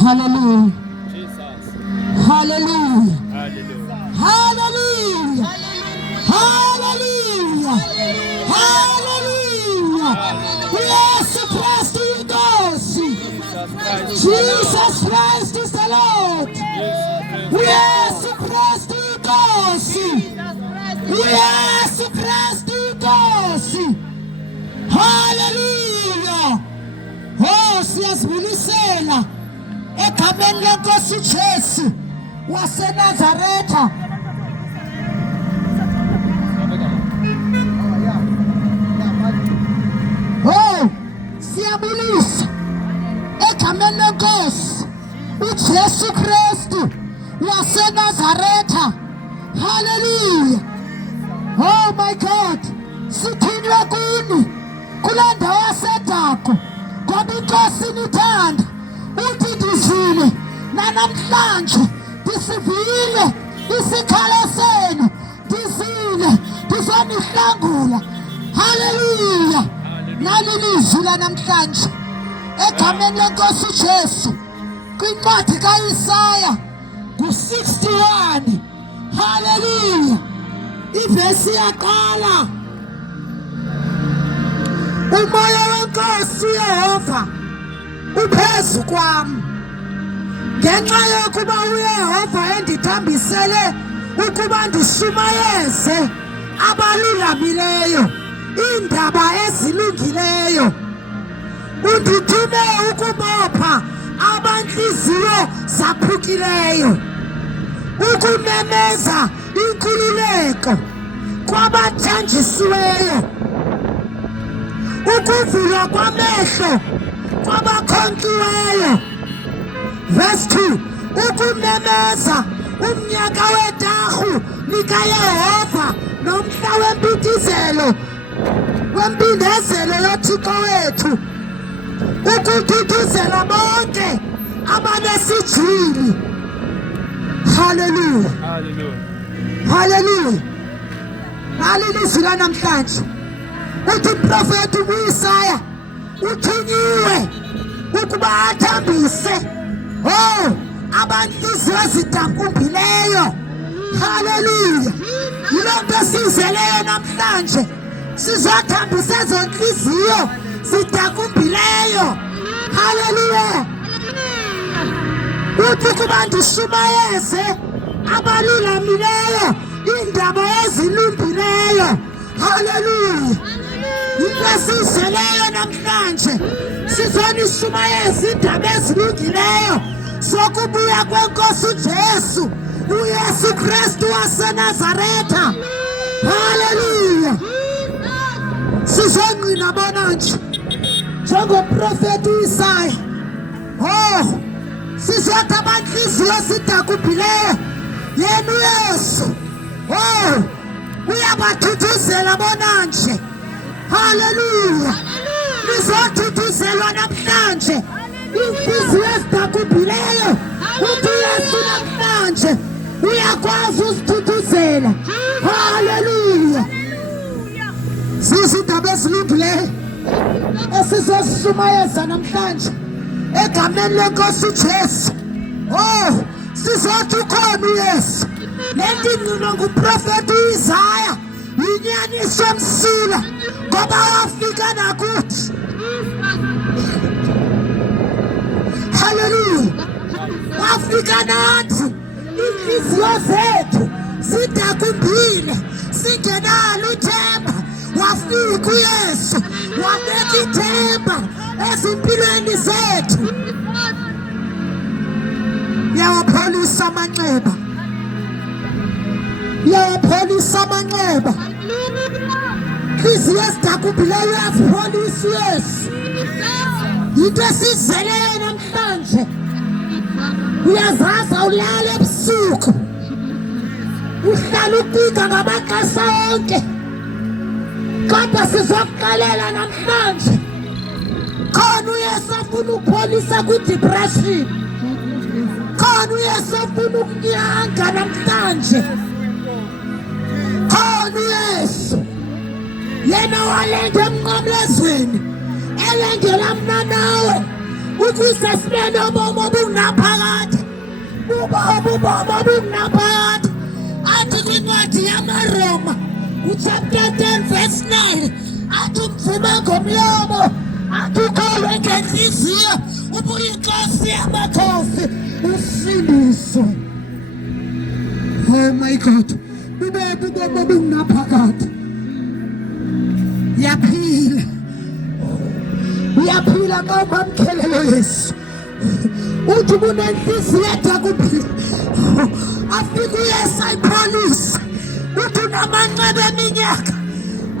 Hallelujah. Hallelujah. Hallelujah. Hallelujah. Hallelujah. Yes, Christ is God. Jesus Christ is the Lord. Yes, Christ is God. Yes, Christ is God. Hallelujah. Oh, siyasibulisela egameni lenkosi uJesu waseNazaretha. Oh, siyabulisa egameni lenkosi uJesu Kristu waseNazaretha. Hallelujah. Oh my God. Sithinywe kuni kule ndawo yaseDaku ngoba inkosi nithanda. Uthi ndizile nanamhlanje ndisivile isikhalo senu, ndizile ndizonihlangula. Hallelujah. Nalilizwi lanamhlanje egameni lenkosi uJesu kwincwadi kaIsaya ku-61. Hallelujah. Ivesi yaqala. Umoya wenkosi uYehova uphezu kwami, ngenxa yokuba uYehova endithambisele ukuba ndishumayeze abalulamileyo iindaba ezilungileyo. Undithume ukubopha abantliziyo zaphukileyo, ukumemeza inkululeko kwabathanjisiweyo, ukuvulwa kwamehlo kwabakhonkxiweyo. Verse 2, ukumemeza umnyaka wetarhu likaYehova nomhla wempindezelo yoThixo wethu, ukuthuthuzela bonke abanesijili. Hallelujah. Hallelujah. Hallelujah. Nalilizwi lanamhlanje uthi uprofeti uIsaya uthunyiwe ukuba athambise abantliziyo zidakumbileyo. Hallelujah. Yiloo nto sizeleyo namhlanje, sizothambisa ezo ntliziyo zidakumbileyo. Hallelujah. Uthi ukuba ndishumayeze abalulamileyo iindaba ezilungileyo. Hallelujah. Yinto esizeleyo namhlanje, sizonishumayeza iindaba ezilungileyo sokubuya kwenkosi uJesu, uYesu Kristu waseNazaretha. Hallelujah. Sizongqina bona nje njengoprofeti uIsaya, sizothi abantliziyo zidakumbileyo yena uYesu uyabathuthuzela bona nje. Hallelujah. Nizothuthuzelwa namhlanje intliziyo ezidakumbileyo. Uthi uYesu namhlanje uyakwazi uzithuthuzela. Hallelujah. Zizindaba ezilungileyo esizoshumayeza namhlanje egameni lenkosi uJesu. Sizothi ukhona uYesu. Le nto ingqinwa nguprofeti uIsaya yinyaniso emsulwa ngoba wafika nakuthi. Hallelujah. Wafika nathi intliziyo zethu zidakumbile, singenalo uthemba. Wafika uYesu wabeka ithemba ezimpilweni zethu. Yawapholisa amanxeba, yawapholisa amanxeba. Intliziyo ezidakumbileyo uyazipholisa uYesu. Yinto esizeleyo namhlanje. Uyazazi awulala ebusuku, uhlala upika ngamaxesha onke, kodwa sizokuxelela namhlanje khona uYesu afuna ukupholisa kwi-depression. Khona uYesu afuna ukunyanga namhlanje. Khona uYesu yena walenga emnqamlezweni elengela mna nawe ukuze sibe nobomi obungaphakade. Ubomi obungaphakade. Athi kwincwadi yamaRoma chapter 10 verse 9 athi umvuma ngomlomo, athi ukholwe ngenhliziyo ubuye inkosi yamakhosi usindiswe. Oh my God. Bube ubomi obungaphakade. Yaphila. Uyaphila xa ubamkhelelo Yesu. Uthi kunenhliziyo edakumbileyo afike uYesu ayipholise. Uthi unamanxeba eminyaka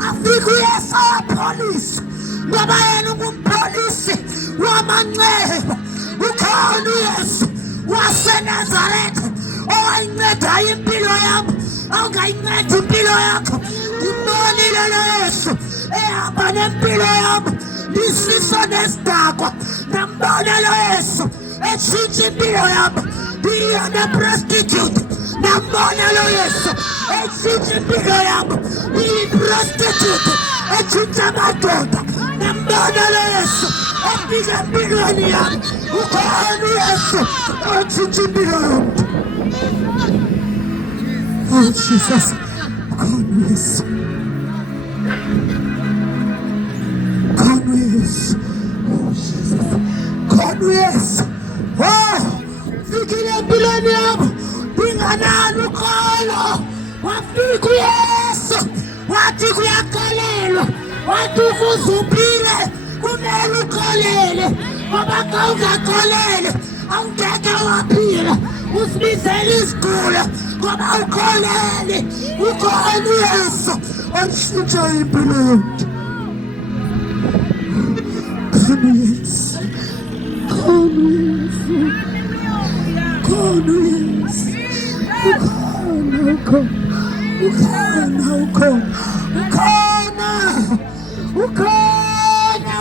afike uYesu ayapholisa ngoba yena ungumpolisi wamanxeba. Ukhona uYesu waseNazaretha owayincedayo impilo yami awungayinceda impilo yakho. Ngibonile lo Yesu ehamba nempilo yami isiso nesidakwa. Ngambona lo Yesu etshintsha impilo yami beyond a prostitute. Ngambona lo Yesu etshintsha impilo yami beyi-prostitute etshintsha amadoda. Ngambona lo Yesu efika empilweni yami. Ukhona uYesu otshintsha impilo yomuntu. Oh Jesus, ukhona uYesu, ukhona uYesu. Oh Jesus, ukhona uYesu. Oh, fikile empilweni yami ndinganalo ukholo. Wafika uYesu wathi kuyakalelwa, wathi ukuze uphile kumele ukholele, ngoba xa ungakholele awungeke waphila. Usibizele isigulo ngoba ukholele. Ukhona uYesu otshintsha impilo yomuntu. Ukhona uYesu, ukhona uYesu, ukhona uYesu, ukhona, ukhona, ukhona, ukhona, ukhona,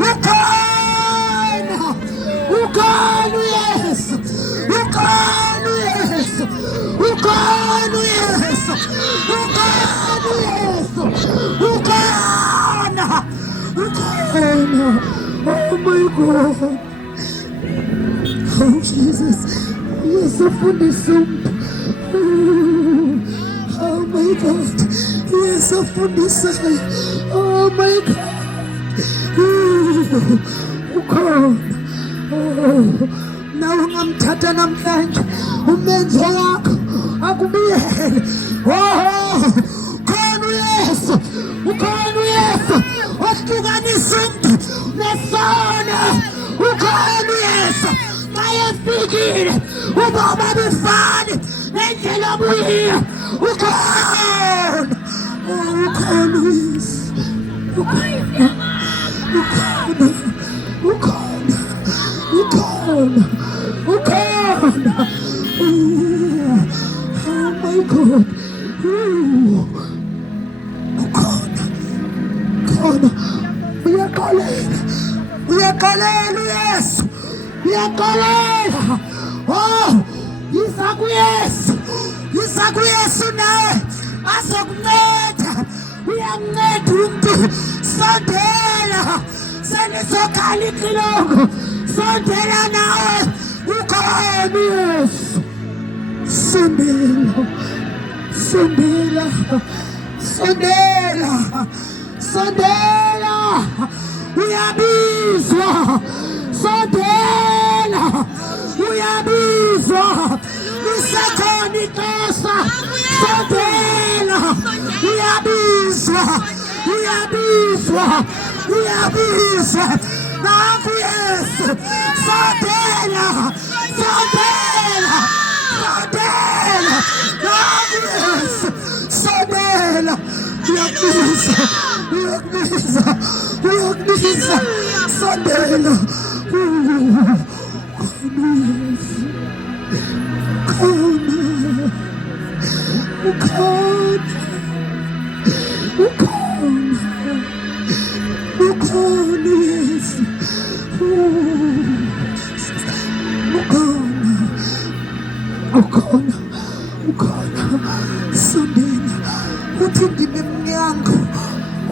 ukhona, ukhona uYesu, ukhona uYesu, ukhona uYesu, ukhona uYesu, ukhona, ukhona. Oh my God. Oh Jesus, Yesu fundisa umuntu. Oh my God, Yesu fundisa. Oh my God, ukhona. Nawe ungamthatha namhlanje umenze wakho akubuyele. Oh, ukhona uYesu, ukhona uYesu ohlukanisa umuntu nesono. Ukhona uYesu mayefikile ubomi bufane nendlela obuyiyo. Ukhona, ukhona uYesu, ukhona, ukhona, ukhona, ukhona, ukhona. Oh my God, ukhona, ukhona. Uyaqalela, uyaqalela uYesu, uyaqalela. Oh, yiza kuYesu, yiza kuYesu nawe azokunceda. Uyamnceda umuntu. Sondela, senizokhala ixilongo. Sondela nawe. Ukhona uYesu. Sondela, sondela, sondela, sondela. Uyabizwa. Sondela, uyabizwa. Lisekhona ixesha. Sondela, uyabizwa, uyabizwa, uyabizwa. Nanku uYesu. Sondela, sondela, sondela. Nanku uYesu. Sondela, uyakubiza, uyakubiza, uyakubiza. Sondela. Ukhona Yesu, ukhona, ukhona. Sondela, uthi ndime emnyango,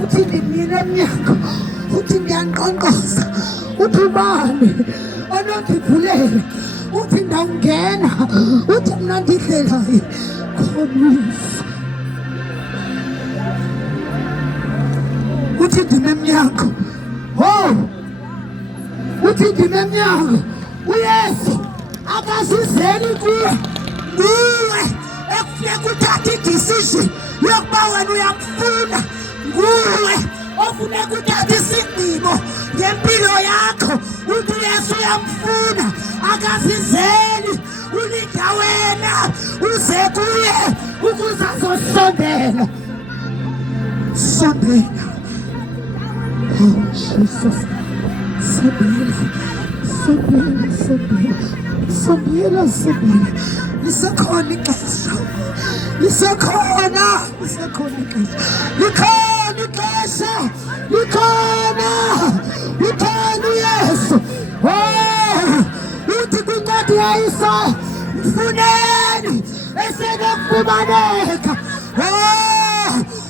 uthi ndimile emnyango, uthi ndiyanqonqoza, uthi ubani onondivulele, uthi ndawungena, uthi mna ndidlelayo. Khona Yesu. Uthi ndime emnyango. Oh, uthi ndime emnyango. uYesu akazizeli kuwe. Nguwe ekufuneka uthathe idecision yokuba wena uyamfuna. Nguwe ofuneka uthathe isigqibo ngempilo yakho. Uthi uYesu uyamfuna, akazizeli. Ulinda wena uze kuye ukuze azosondela. Sondela. Oh Jesus, sondela, sondela, sondela, sondela, sondela. lisekhona ixesha, lisekhona ixesha, likhona ixesha, likhona uYesu. Uthi kwincwadi yaIsaya, mfuneni esenokufumaneka.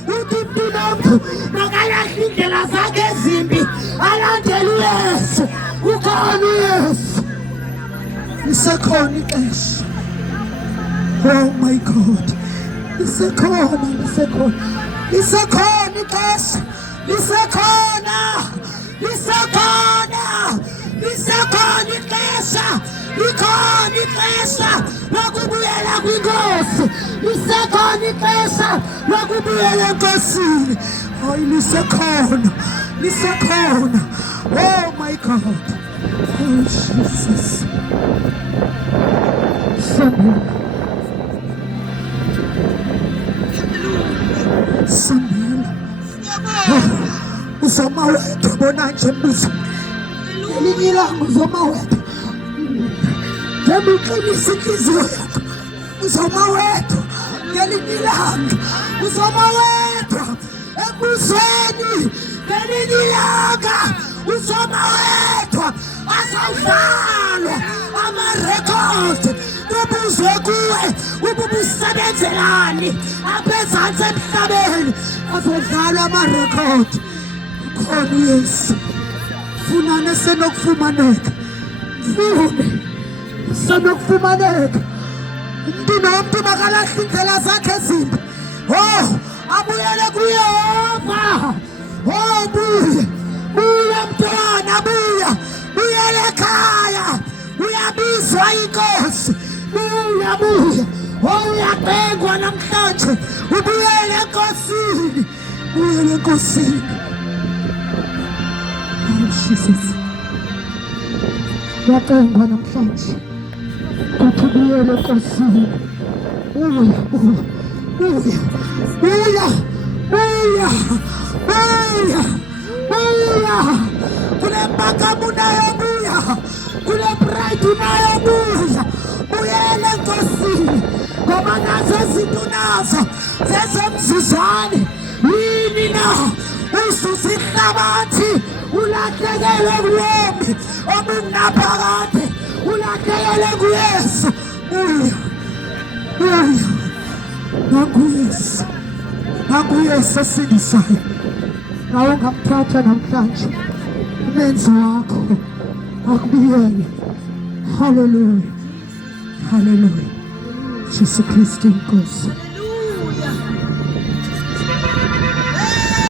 Uthi mntu nomntu makalahle indlela zakhe ezimbi alandele uYesu. Ukhona uYesu, lisekhona ixesha. Oh my God, lisekhona ixesha, lisekhona ixesha, likhona ixesha lokubuyela kwinkosi, lisekhona ixesha lokubuyela enkosini. Hayi, lisekhona. Oh my God, oh Jesus. Samuel, uzoma wedwa bona nje mbuzo, elinye ilanga uzoma wedwa, njengoba uqinisa inhliziyo yakho, uzoma wedwa ngelinye ilanga, uzoma wedwa embuzweni ngelinye ilanga, uzoma wedwa azawuvalwa amarekhodi. Kubuzwe kuwe ububusebenzelani apha ezantsi emhlabeni, azodlalwa amarekhodi. Ukhona uYesu, funana esenokufumaneka, senokufumaneka. Umntu nomntu makalahle indlela zakhe ezimbi, abuyele kuYehova. Buya mntwana, buyele ekhaya, uyabizwa inkosi. Buya, uyabhengwa namhlanje, ubuyele enkosini, Oh Jesus, uyabhengwa namhlanje, kuthi ubuyele enkosini. Buya, kule mpakamo unayo, kule pride unayo, buyele enkosini, ngoba nazo izinto nazo zezemzuzane. Yini na ususa ihlabathi, ulahlekelwe kulomi obungaphakade, ulahlekelwe kuYesu. Nangu uYesu osindisayo, nawe ungamthatha namhlanje umenzi wakho akubuyele. Hallelujah, Jesu Kristu inkosi.